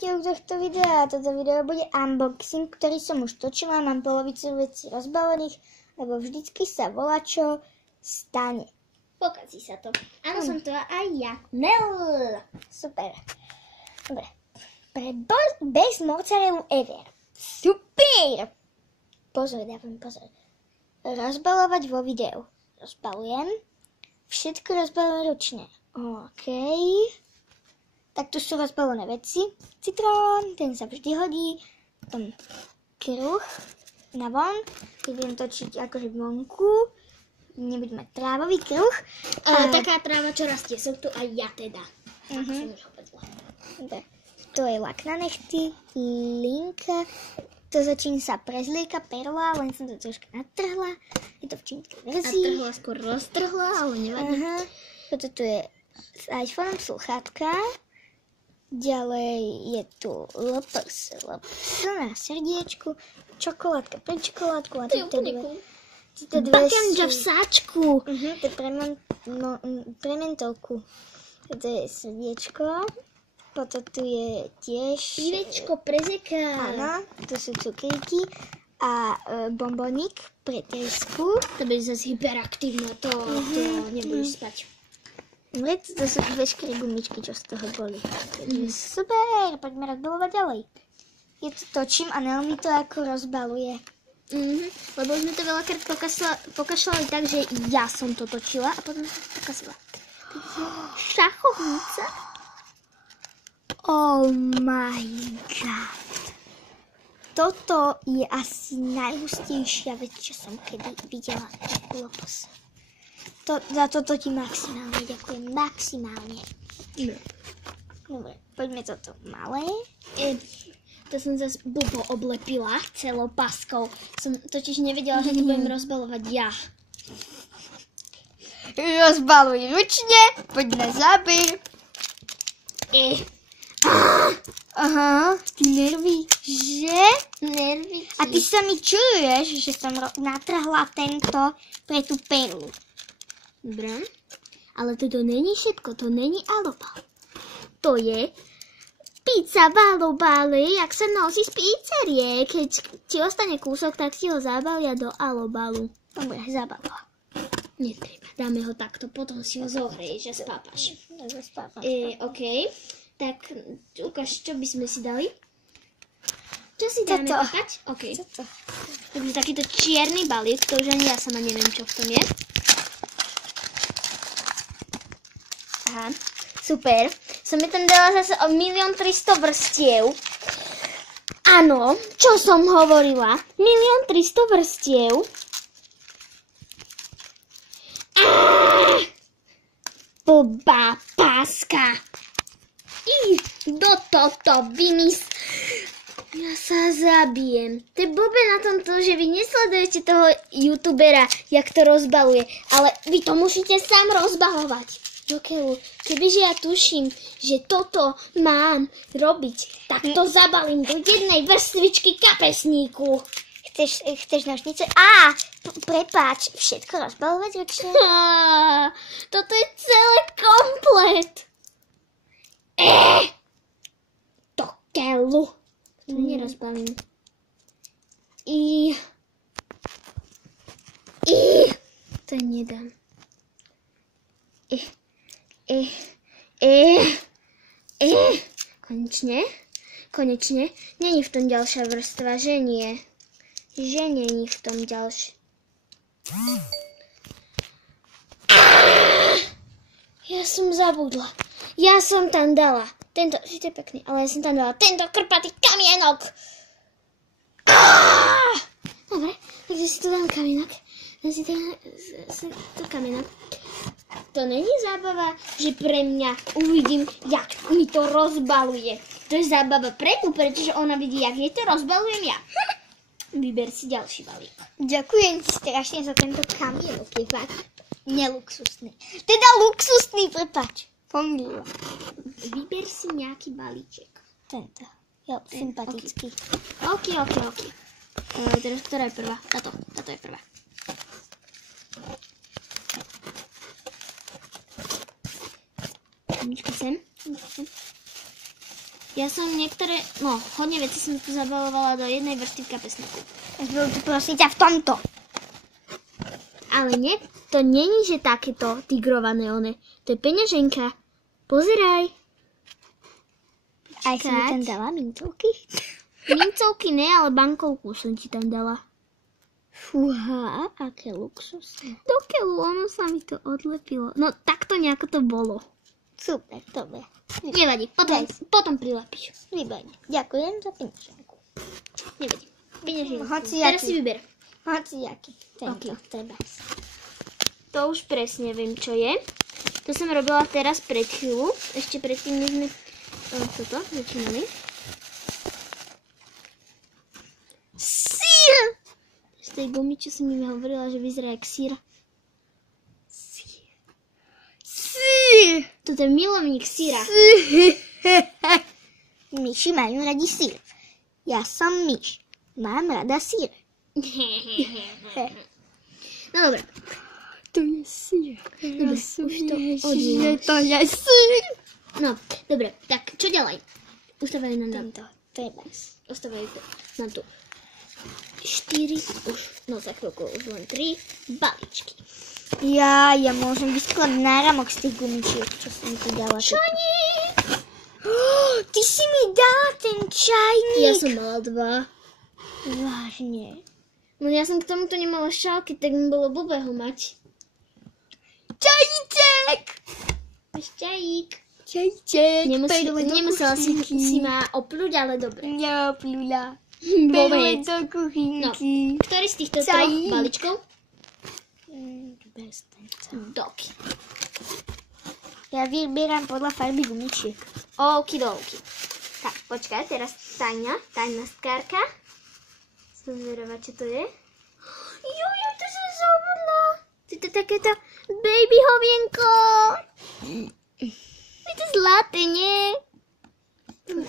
priebehu tohto videa. Toto video bude unboxing, ktorý som už točila. Mám polovicu vecí rozbalených, lebo vždycky sa volačo stane. Pokazí sa to. Áno, som to aj ja. Nel. Super. Dobre. Pre best mozzarella ever. Super. Pozor, dávam pozor. Rozbalovať vo videu. Rozbalujem. Všetko rozbalujem ručne. OK. Tak tu sú rozbalené veci. Citrón, ten sa vždy hodí. Potom kruh na von. Keď budem točiť akože vonku. Nebudeme mať trávový kruh. Taká tráva, čo rastie. Som tu aj ja teda. Som už hovedla. To je lak na nechty. Linka. To začín sa prezlieka perla, len som to troška natrhla. Je to v čínskej verzii. Natrhla, skôr roztrhla, ale nevadí. Potom tu je s iPhone sluchátka. Ďalej je tu LPS na srdiečku. Čokoládka pre čokoládku. A to je úplne cool. Bakenža v sáčku. To je pre mentolku. To je srdiečko. Potom tu je tiež... Pivečko pre zeka. Áno, tu sú cukríky a bomboník pre tresku. To bude zase hyperaktívne, to nebudeš spať. To sú veškeré gumičky, čo z toho boli. Super, poďme rozbalovať ďalej. Ja to točím a Nel mi to ako rozbaluje. Lebo sme to veľakrát pokašľali tak, že ja som to točila a potom som to pokazila. Šachovnica. Oh my god. Toto je asi najhustejšia vec, čo som kedy videla v Lopos. Za toto ti maximálne ďakujem. Maximálne. Dobre, poďme toto malé. To som zase blbo oblepila celou paskou. Som totiž nevedela, že to budem rozbalovať ja. Rozbaluj ručne, poď na záber. Aha, ty nervy, že? Nervy. A ty sa mi čuješ, že som natrhla tento pre tú perlu. Dobre, ale toto není všetko, to není alobal. To je pizza v alobale, jak sa nosí z pizzerie. Keď ti ostane kúsok, tak ti ho zabalia do alobalu. Dobre, zabavila. Netreba, dáme ho takto, potom si ho zohreješ a spápaš. OK. Tak, ukáž, čo by sme si dali? Čo si dáme papať? OK. Takže takýto čierny balík, to už ani ja sama neviem, čo v tom je. Aha, super. Som mi tam dala zase o 1 300 000 vrstiev. Áno, čo som hovorila? 1 300 000 vrstiev. Blbá páska. Kto toto Ja sa zabijem. To je blbé na tomto, že vy nesledujete toho youtubera, jak to rozbaluje, ale vy to musíte sám rozbalovať. Kebyže ja tuším, že toto mám robiť, tak to zabalím do jednej vrstvičky kapesníku. Chceš nožnice? Prepáč, všetko rozbalovať ručne? Toto je celé komplet. To keľu. To nerozbalím. To nedám. Konečne. Není v tom ďalšia vrstva, že nie? Že není v tom ďalšia. Ja som zabudla. Ja som tam dala tento, to je pekný, ale ja som tam dala tento krpatý kamienok. Dobre, takže si tu dám kamienok. To není zábava, že pre mňa uvidím, jak mi to rozbaluje. To je zábava pre ňu, pretože ona vidí, jak jej to rozbalujem ja. Vyber si ďalší balík. Ďakujem ti strašne za tento kamienok, je fakt neluxusný. Teda luxusný, prepáč. Pomýlila. Vyber si nejaký balíček. Tento. Jo, sympatický. OK. Teraz, ktorá je prvá? Táto je prvá. Mička sem. Ja som niektoré, hodne veci som tu zabalovala do jednej vrstvy kapesníku. Zbyl tu prosím ťa v tomto. Ale nie, to není, že takéto tigrované one. To je peňaženka. Pozeraj. Aj si mi tam dala mincovky? Mincovky ne, ale bankovku som ti tam dala. Fúha, aké luxusné. Dokeľu, ono sa mi to odlepilo. No takto nejako to bolo. Super, dobre. Nevadí, potom prilepíš. Výborne. Ďakujem za peňaženku. Nevadí. Peňaženku. Hociaký. Teraz si vyber. Hociaký. Ok. Treba. To už presne viem, čo je. To som robila teraz pred chvíľu. Ešte predtým, než sme toto začínali. Sír! Z tej gumy, čo si mi hovorila, že vyzerá jak sír. Sír. Toto je milovník síra. Myši majú radi sír. Ja som myš. Mám rada sír. No dobre. To je sír. Dobre, už to odvíjaš. To je sír. No, dobre, tak čo ďalej? Ustávajú nám Tento. Treba. Ostávajú nám tu 4, už, no za chvíľku už len 3 balíčky. Ja môžem vyskladať náramok z tých gumičiek, čo som ti dala. Čajník! Ty si mi dala ten čajník. Ja som mala 2. Vážne. No ja som k tomuto nemala šálky, tak mi bolo blbé ho mať. Čajíček! Máš čajík. Čajíček. Nemusela si ma opľuť, ale dobre. Neopľula. Vôbec. do kuchynky. Ktorý z týchto troch Čajík. balíčkov? Bez tenca. Doky. Ja vybieram podľa farby gumičiek. Okidoki. Tak, počkaj, teraz tajná skárka. Som zvedavá, čo to je. Juj, to sa zabudla. To je takéto baby hovienko. Je to zlaté, nie?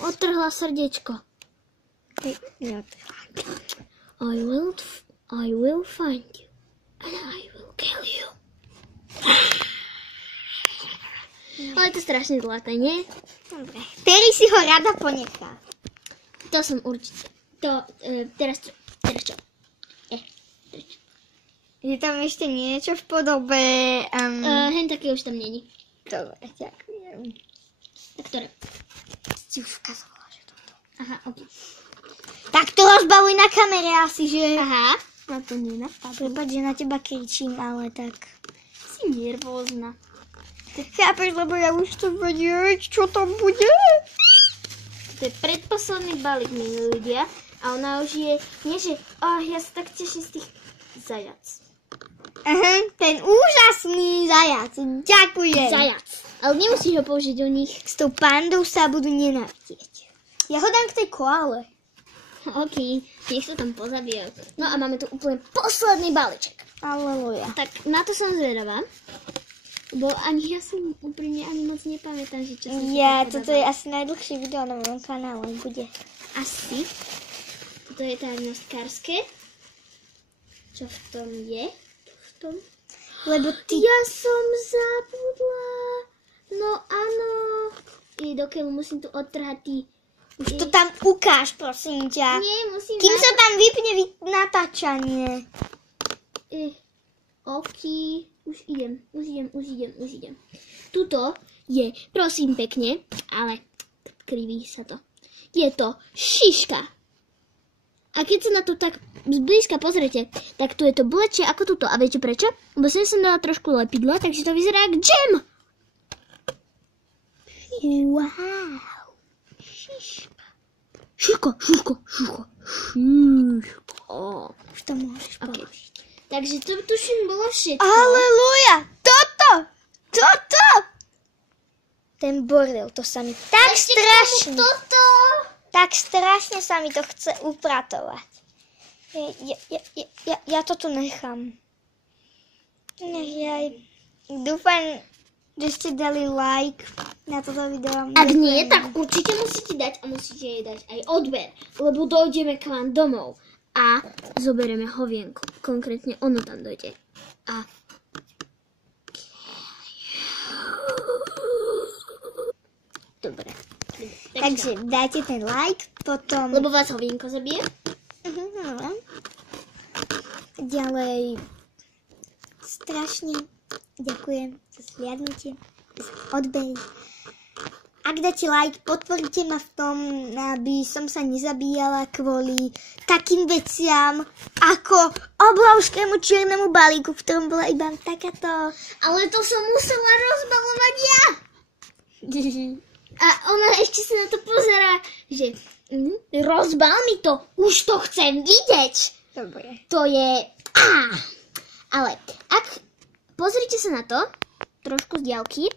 Odtrhla srdiečko. I will find you. And I will kill you. Ale je to strašne zlaté, nie? Dobre. Terry si ho rada ponechá. To som určite. Teraz čo? Je tam ešte niečo v podobe... Hen také už tam není. Dobre, ďakujem. Tak ktoré? Si už ukazovala, že toto. Aha, ok. Tak to rozbaluj na kamere asi, že... Aha, na to nenapadlo. Prepáč, že na teba kričím, ale tak... Si nervózna. Chápeš, lebo ja už chcem vedieť, čo tam bude. To je predposledný balík, milí ľudia. A ona už je, nie že, ja sa tak teším z tých zajac. Aha, ten úžasný zajac. Ďakujem. Zajac. Ale nemusíš ho použiť u nich. S tou pandou sa budú nenávidieť. Ja ho dám k tej koale. Ok, nech sa tam pozabíjajú. No a máme tu úplne posledný balíček. Aleluja. Tak na to som zvedavá. Bo ani ja som úprimne ani moc nepamätám, že čo som Ja, si toto je asi najdlhšie video na mojom kanále. Bude. Asi. Toto je tajnostkárske. Čo v tom je? Lebo ty... Ja som zabudla. No áno. Dokiaľ musím tu odtrhať Už to tam ukáž, prosím ťa. Nie, musím... Kým sa tam vypne natáčanie. Ok. Už idem. Tuto je, prosím pekne, ale kriví sa to. Je to šiška. A keď sa na to tak zblízka pozrete, tak tu je to blečie ako tuto. A viete prečo? Lebo sem som dala trošku lepidla, takže to vyzerá jak džem. Wow. Šiška. Už to môžeš položiť. Takže to tuším bolo všetko. Aleluja! Toto! Ten bordel, to sa mi tak strašne... Toto! Tak strašne sa mi to chce upratovať. Ja to tu nechám. Dúfam, že ste dali like na toto video. Ak nie, tak určite musíte dať a musíte jej dať aj odber, lebo dojdeme k vám domov a zoberieme hovienko. Konkrétne ono tam dojde. A dobre. Takže dajte ten like, potom... Lebo vás hovienko zabije. Ďalej strašne ďakujem za zhliadnutie, za odbery. Ak dáte like, podporíte ma v tom, aby som sa nezabíjala kvôli takým veciam ako obrovskému čiernemu balíku, v ktorom bola iba takáto... Ale to som musela rozbalovať ja. A ona ešte sa na to pozerá, že rozbal mi to, už to chcem vidieť. Dobre. To je... Ale ak pozrite sa na to trošku z diaľky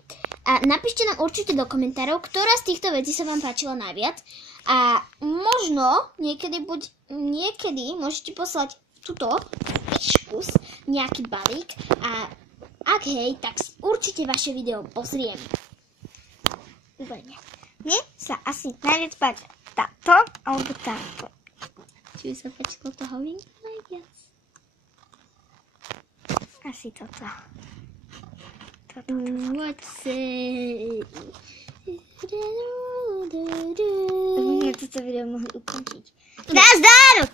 a napíšte nám určite do komentárov, ktorá z týchto vecí sa vám páčila najviac. A možno niekedy môžete poslať túto fiškus, nejaký balík a ak hej, tak si určite vaše video pozriem. Úplne. Mne sa asi najviac páči táto alebo táto. Či by sa páčilo to hovienko najviac? Asi toto. What's it? Toto video mohli ukončiť. Nazdar!